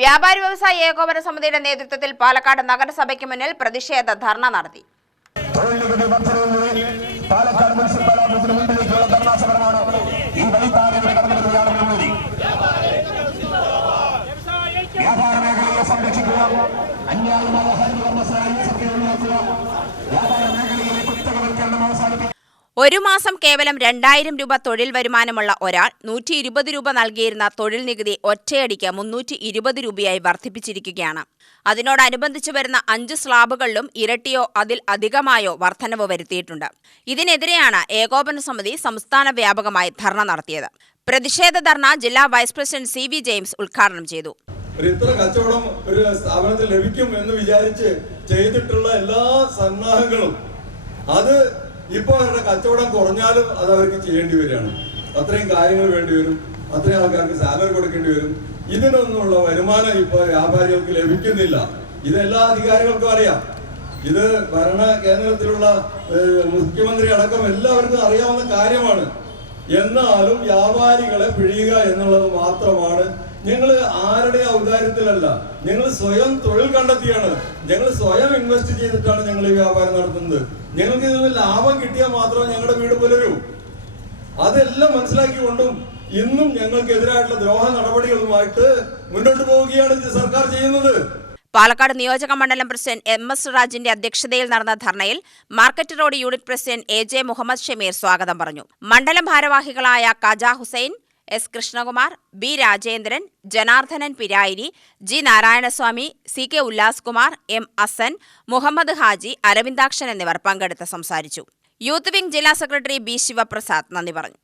വ്യാപാരി വ്യവസായി ഏകോപന സമിതിയുടെ നേതൃത്വത്തിൽ പാലക്കാട് നഗരസഭയ്ക്ക് മുന്നിൽ പ്രതിഷേധ ധർണ നടത്തി. പാലക്കാട് മുനിസിപ്പൽ ഓഫീസിന് മുൻപിലേക്കുള്ള ധർണാ സമരമാണ് ഈ വൈത്താരിയുടെ കടന്നുവരികയാണ്. വ്യാപാര മേഖലയെ സംരക്ഷിക്കുക, അന്യായമായ ഒഴിവാക്കുക, വ്യാപാര മേഖലയിലെ കുത്തകവൽക്കരണം അവസാനിപ്പിക്കുക. ഒരു മാസം കേവലം 2000 രൂപ തൊഴിൽ വരുമാനമുള്ള ഒരാൾ 120 രൂപ നൽകിയിരുന്ന തൊഴിൽ നികുതി ഒറ്റയടിക്ക് 320 രൂപയായി വർദ്ധിപ്പിച്ചിരിക്കുകയാണ്. അതിനോടനുബന്ധിച്ച് വരുന്ന 5 സ്ലാബുകളിലും ഇരട്ടിയോ അതിൽ അധികമായോ വർധനവ് വരുത്തിയിട്ടുണ്ട്. ഇതിനെതിരെയാണ് ഏകോപന സമിതി സംസ്ഥാന വ്യാപകമായി ധർണ നടത്തിയത്. പ്രതിഷേധ ധർണ ജില്ലാ വൈസ് പ്രസിഡന്റ് CV ജെയിംസ് ഉദ്ഘാടനം ചെയ്തു. ഇത്ര കച്ചവടം ഒരു സ്ഥാപനത്തിൽ ലഭിക്കും എന്ന് വിചാരിച്ച് ചെയ്തിട്ടുള്ള എല്ലാ സന്നാഹങ്ങളും അത് ഇപ്പൊ അവരുടെ കച്ചവടം കുറഞ്ഞാലും അത് അവർക്ക് ചെയ്യേണ്ടി വരികയാണ്. അത്രയും കാര്യങ്ങൾ വേണ്ടി വരും, അത്രയും ആൾക്കാർക്ക് സാലറി കൊടുക്കേണ്ടി വരും. ഇതിനൊന്നുള്ള വരുമാനം ഇപ്പൊ വ്യാപാരികൾക്ക് ലഭിക്കുന്നില്ല. ഇതെല്ലാ അധികാരികൾക്കും അറിയാം. ഇത് ഭരണ കേന്ദ്രത്തിലുള്ള മുഖ്യമന്ത്രി അടക്കം എല്ലാവർക്കും അറിയാവുന്ന കാര്യമാണ്. എന്നാലും വ്യാപാരികളെ പിഴിയുക എന്നുള്ളത് മാത്രമാണ്. ഞങ്ങൾ ആരുടെ ഔദാര്യത്തിലല്ല, ഞങ്ങൾ സ്വയം തൊഴിൽ കണ്ടെത്തിയാണ്, ഞങ്ങൾ സ്വയം ഇൻവെസ്റ്റ് ചെയ്തിട്ടാണ് ഞങ്ങൾ ഈ വ്യാപാരം നടത്തുന്നത്. ഞങ്ങൾക്ക് ഇതിൽ ലാഭം കിട്ടിയാൽ മാത്രമേ ഞങ്ങളുടെ വീട് പുലരൂ. അതെല്ലാം മനസ്സിലാക്കിക്കൊണ്ടും ഇന്നും ഞങ്ങൾക്കെതിരായിട്ടുള്ള ദ്രോഹ നടപടികളുമായിട്ട് മുന്നോട്ട് പോവുകയാണ് സർക്കാർ ചെയ്യുന്നത്. പാലക്കാട് നിയോജക മണ്ഡലം പ്രസിഡന്റ് MS രാജിന്റെ അധ്യക്ഷതയിൽ നടന്ന ധർണയിൽ market road unit president AJ Muhammad Shameer സ്വാഗതം പറഞ്ഞു. മണ്ഡലം ഭാരവാഹികളായ Kaja Hussain, S Krishnakumar, B Rajendran, Janardhanan Pirayiri, G Narayanaswamy, CK Ullas Kumar, M Asan, Muhammad Haji, Aravindakshan എന്നിവർ പങ്കെടുത്ത് സംസാരിച്ചു. യൂത്ത് വിംഗ് ജില്ലാ സെക്രട്ടറി B ശിവപ്രസാദ് നന്ദി പറഞ്ഞു.